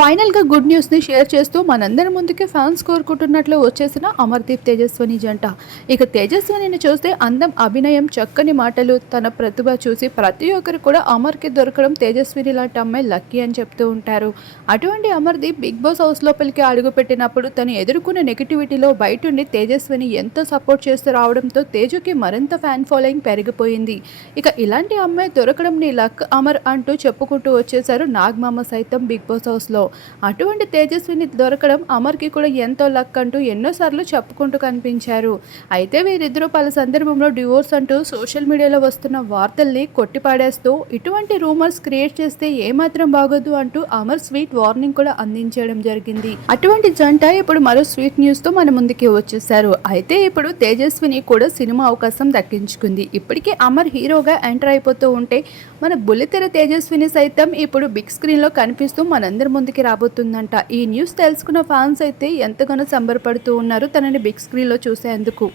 ఫైనల్గా గుడ్ న్యూస్ని షేర్ చేస్తూ మనందరి ముందుకి ఫ్యాన్స్ కోరుకుంటున్నట్లు వచ్చేసిన అమర్దీప్ తేజస్వని జంట. ఇక తేజస్వనిని చూస్తే అందం అభినయం చక్కని మాటలు తన ప్రతిభ చూసి ప్రతి ఒక్కరు కూడా అమర్కి దొరకడం తేజస్విని లాంటి అమ్మాయి లక్కీ అని చెప్తూ ఉంటారు. అటువంటి అమర్దీప్ బిగ్ బాస్ హౌస్ లోపలికి అడుగుపెట్టినప్పుడు తను ఎదుర్కొన్న నెగిటివిటీలో బయటుండి తేజస్విని ఎంతో సపోర్ట్ చేస్తూ రావడంతో తేజుకి మరింత ఫ్యాన్ ఫాలోయింగ్ పెరిగిపోయింది. ఇక ఇలాంటి అమ్మాయి దొరకడం నీ లక్ అమర్ అంటూ చెప్పుకుంటూ వచ్చేసారు నాగమామ సైతం బిగ్ బాస్ హౌస్లో. అటువంటి తేజస్విని దొరకడం అమర్కి కూడా ఎంతో లక్ అంటూ ఎన్నోసార్లు చెప్పుకుంటూ కనిపించారు. అయితే వీరిద్దరూ పలు సందర్భంలో డివోర్స్ అంటూ సోషల్ మీడియాలో వస్తున్న వార్తల్ని కొట్టిపాడేస్తూ ఇటువంటి రూమర్స్ క్రియేట్ చేస్తే ఏమాత్రం బాగోదు అంటూ అమర్ స్వీట్ వార్నింగ్ కూడా అందించడం జరిగింది. అటువంటి జంట ఇప్పుడు మరో స్వీట్ న్యూస్తో మన ముందుకి వచ్చేసారు అయితే ఇప్పుడు తేజస్విని కూడా సినిమా అవకాశం దక్కించుకుంది. ఇప్పటికే అమర్ హీరోగా ఎంటర్ అయిపోతూ ఉంటే మన బుల్లితెర తేజస్విని సైతం ఇప్పుడు బిగ్ స్క్రీన్లో కనిపిస్తూ మనందరి ముందుకి రాబోతుందంట. ఈ న్యూస్ తెలుసుకున్న ఫ్యాన్స్ అయితే ఎంతగానో సంబరపడుతూ ఉన్నారు. తనని బిగ్ స్క్రీన్లో చూసేందుకు.